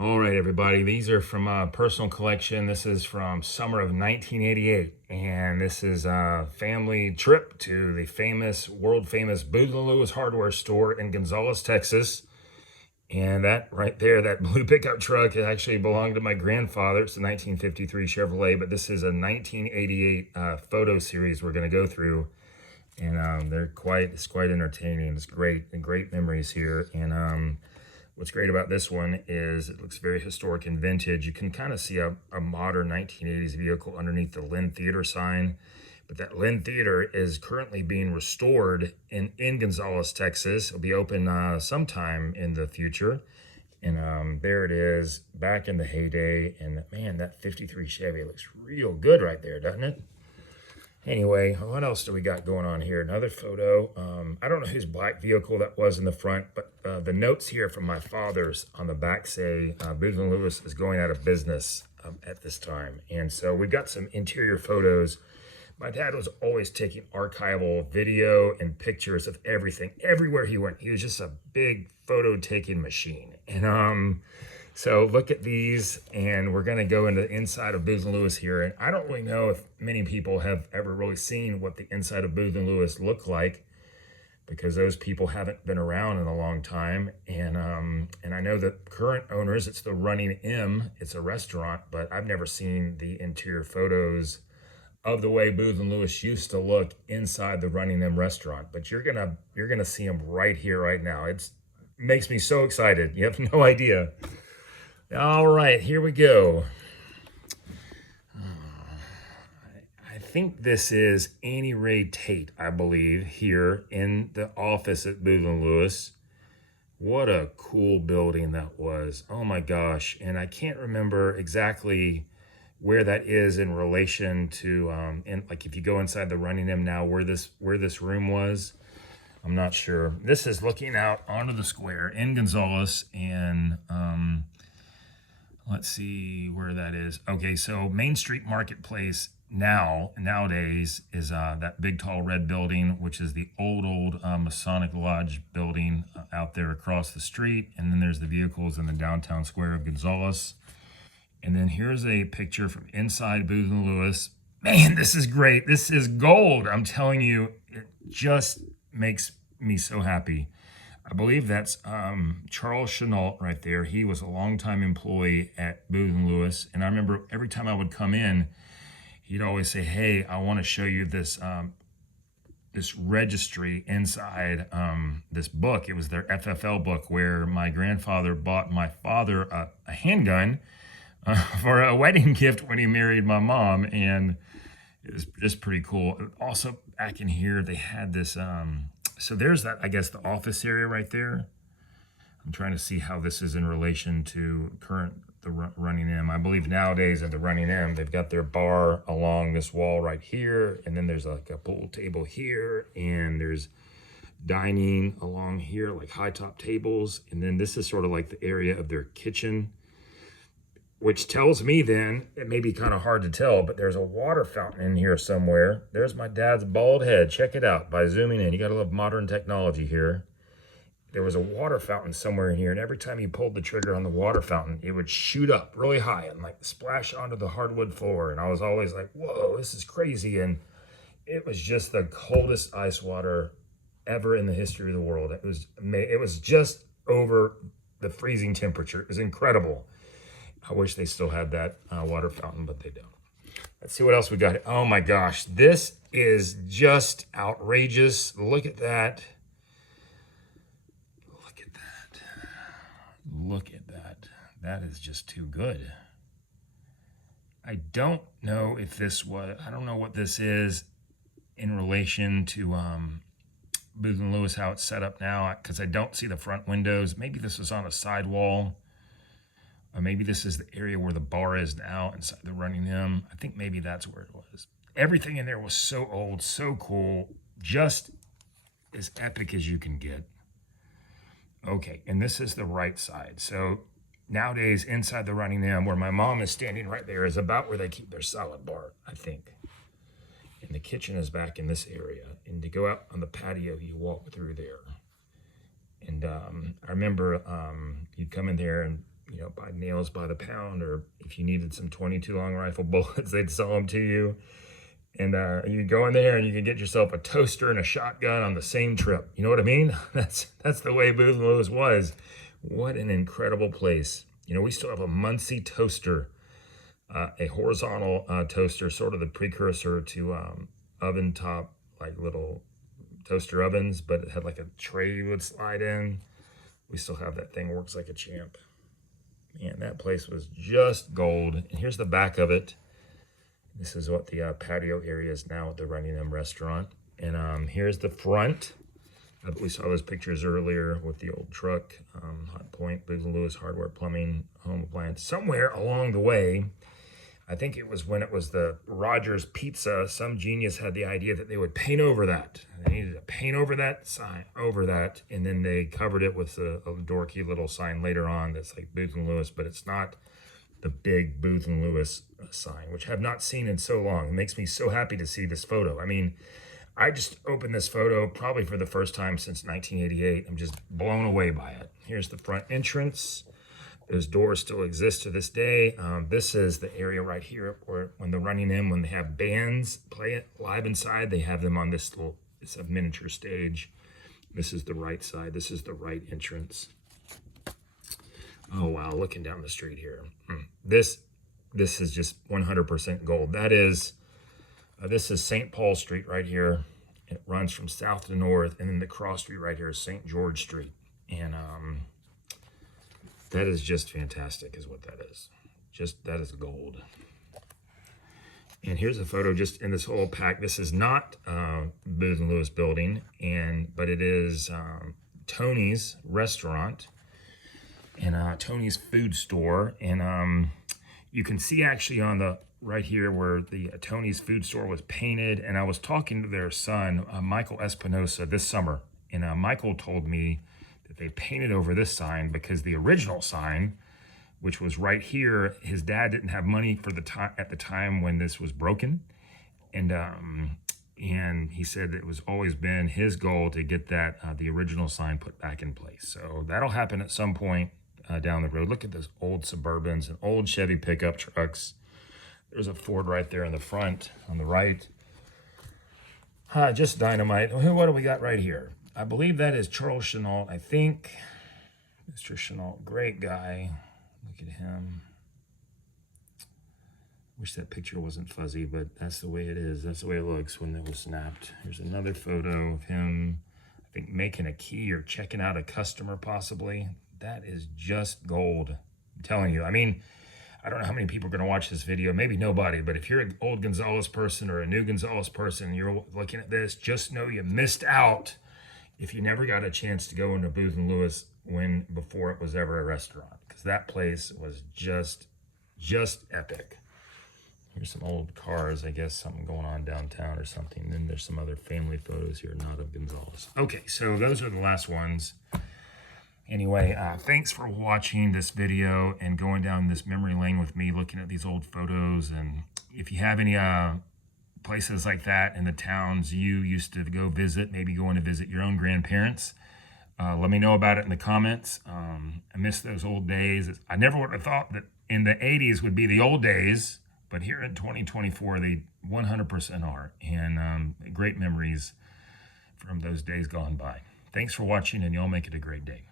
All right, everybody, these are from a personal collection. This is from summer of 1988, and this is a family trip to the world famous Boothe Lewis hardware store in Gonzales, Texas. And that right there, that blue pickup truck, it actually belonged to my grandfather. It's a 1953 Chevrolet, but this is a 1988 photo series we're going to go through. And it's quite entertaining. It's great, and great memories here. And what's great about this one is it looks very historic and vintage. You can kind of see a modern 1980s vehicle underneath the Lynn Theater sign. But that Lynn Theater is currently being restored in Gonzales, Texas. It'll be open sometime in the future. And there it is, back in the heyday. And man, that 53 Chevy looks real good right there, doesn't it? Anyway, what else do we got going on here? Another photo. I don't know whose black vehicle that was in the front, but the notes here from my father's on the back say Boothe Lewis is going out of business at this time. And so we've got some interior photos. My dad was always taking archival video and pictures of everything, everywhere he went. He was just a big photo-taking machine. And so look at these, and we're going to go into the inside of Boothe Lewis here. And I don't really know if many people have ever really seen what the inside of Boothe Lewis looked like, because those people haven't been around in a long time. And I know the current owners, it's the Running M. It's a restaurant, but I've never seen the interior photos of the way Boothe Lewis used to look inside the Running M restaurant. But you're gonna see them right here, right now. It makes me so excited. You have no idea. All right, here we go. I think this is Annie Ray Tate, I believe, here in the office at Boothe Lewis. What a cool building that was. Oh my gosh. And I can't remember exactly where that is in relation to, like if you go inside the Running M now, where this room was. I'm not sure. This is looking out onto the square in Gonzales, and let's see where that is. Okay, so Main Street Marketplace nowadays is that big tall red building, which is the old Masonic Lodge building out there across the street. And then there's the vehicles in the downtown square of Gonzales. And then here's a picture from inside Boothe Lewis. Man, this is great. This is gold. I'm telling you, it just makes me so happy. I believe that's Charles Chenault right there. He was a longtime employee at Boothe Lewis. And I remember every time I would come in, he'd always say, hey, I want to show you this this registry inside this book. It was their FFL book where my grandfather bought my father a handgun for a wedding gift when he married my mom. And it was just pretty cool. Also, back in here, they had this, so there's that, I guess, the office area right there. I'm trying to see how this is in relation to the Running M. I believe nowadays at the Running M, they've got their bar along this wall right here. And then there's like a pool table here. And there's dining along here, like high top tables. And then this is sort of like the area of their kitchen, which tells me then, it may be kind of hard to tell, but there's a water fountain in here somewhere. There's my dad's bald head. Check it out by zooming in. You gotta love modern technology here. There was a water fountain somewhere in here, and every time you pulled the trigger on the water fountain, it would shoot up really high and like splash onto the hardwood floor. And I was always like, whoa, this is crazy. And it was just the coldest ice water ever in the history of the world. It was just over the freezing temperature. It was incredible. I wish they still had that water fountain, but they don't. Let's see what else we got. Oh my gosh, this is just outrageous. Look at that. Look at that. Look at that. That is just too good. I don't know if this was, I don't know what this is in relation to Boothe Lewis, how it's set up now, because I don't see the front windows. Maybe this was on a sidewall. Or maybe this is the area where the bar is now inside the Running M. I think maybe that's where it was. Everything in there was so old, so cool, just as epic as you can get. Okay, and this is the right side. So nowadays, inside the Running M, where my mom is standing right there, is about where they keep their salad bar, I think. And the kitchen is back in this area. And to go out on the patio, you walk through there. And I remember you'd come in there and buy nails by the pound, or if you needed some 22 long rifle bullets, they'd sell them to you. And you go in there and you can get yourself a toaster and a shotgun on the same trip. You know what I mean? That's the way Boothe Lewis was. What an incredible place. We still have a Muncie toaster, a horizontal toaster, sort of the precursor to oven top, like little toaster ovens, but it had like a tray you would slide in. We still have that thing, works like a champ. Man, that place was just gold. And here's the back of it. This is what the patio area is now at the Running M restaurant. And here's the front. We saw those pictures earlier with the old truck, Hot Point, Boothe Lewis Hardware, Plumbing, Home Appliance. Somewhere along the way, I think it was when it was the Rogers Pizza, some genius had the idea that they would paint over that. They needed to paint over that sign, and then they covered it with a dorky little sign later on that's like Boothe Lewis, but it's not the big Boothe Lewis sign, which I have not seen in so long. It makes me so happy to see this photo. I mean, I just opened this photo probably for the first time since 1988. I'm just blown away by it. Here's the front entrance. Those doors still exist to this day. This is the area right here where when they're running in, when they have bands play it live inside, they have them on this little, it's a miniature stage. This is the right side. This is the right entrance. Oh, wow, looking down the street here. This is just 100% gold. That is, this is St. Paul Street right here. It runs from south to north, and then the cross street right here is St. George Street. And that is just fantastic is what that is. That is gold. And here's a photo just in this whole pack. This is not Boothe Lewis building, but it is Tony's restaurant and Tony's food store. And you can see actually on the right here where the Tony's food store was painted. And I was talking to their son, Michael Espinosa, this summer. And Michael told me that they painted over this sign because the original sign, which was right here, his dad didn't have money for the time at the time when this was broken. And he said that it was always been his goal to get that the original sign put back in place. So that'll happen at some point down the road. Look at those old Suburbans and old Chevy pickup trucks. There's a Ford right there in the front on the right. Just dynamite. What do we got right here? I believe that is Charles Chenault, I think. Mr. Chenault, great guy. Look at him. Wish that picture wasn't fuzzy, but that's the way it is. That's the way it looks when it was snapped. Here's another photo of him, I think, making a key or checking out a customer possibly. That is just gold. I'm telling you. I mean, I don't know how many people are going to watch this video. Maybe nobody, but if you're an old Gonzales person or a new Gonzales person, and you're looking at this, just know you missed out if you never got a chance to go into Boothe Lewis before it was ever a restaurant, because that place was just epic. Here's some old cars, I guess something going on downtown or something. And then there's some other family photos here, not of Gonzales. Okay, so those are the last ones. Anyway, thanks for watching this video and going down this memory lane with me, looking at these old photos. And if you have any places like that in the towns you used to go visit, maybe going to visit your own grandparents, let me know about it in the comments. I miss those old days. I never would have thought that in the 80s would be the old days, but here in 2024, they 100% are. And great memories from those days gone by. Thanks for watching, and y'all make it a great day.